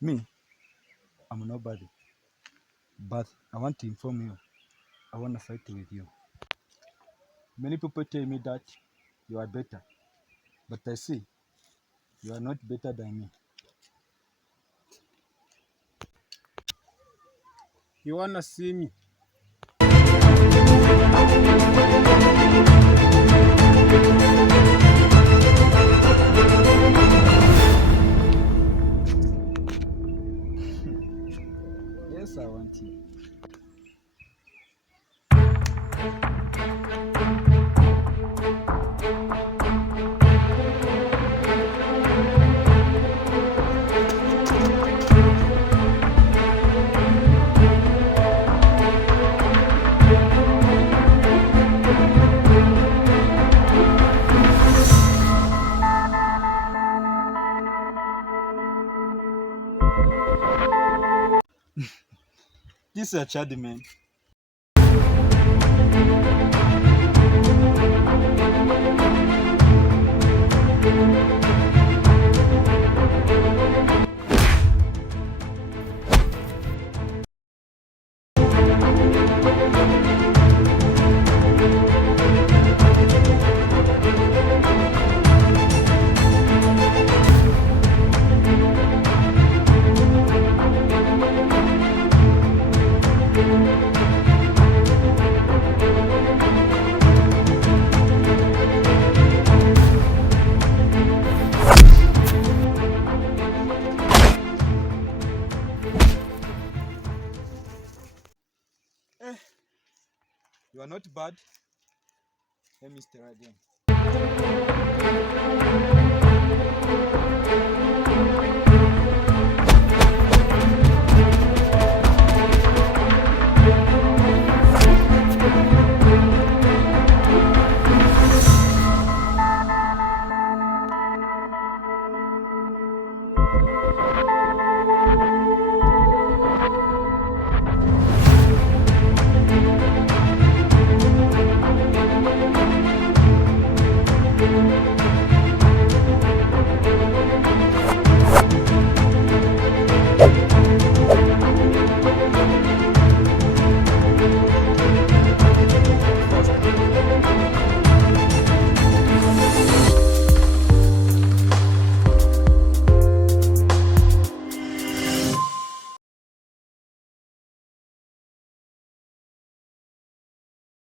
Me, I'm nobody. But I want to inform you, I want to fight with you. Many people tell me that you are better, but I see you are not better than me. You wanna see me? Yes, I want you. This is a child, man. You are not bad. Let me start again.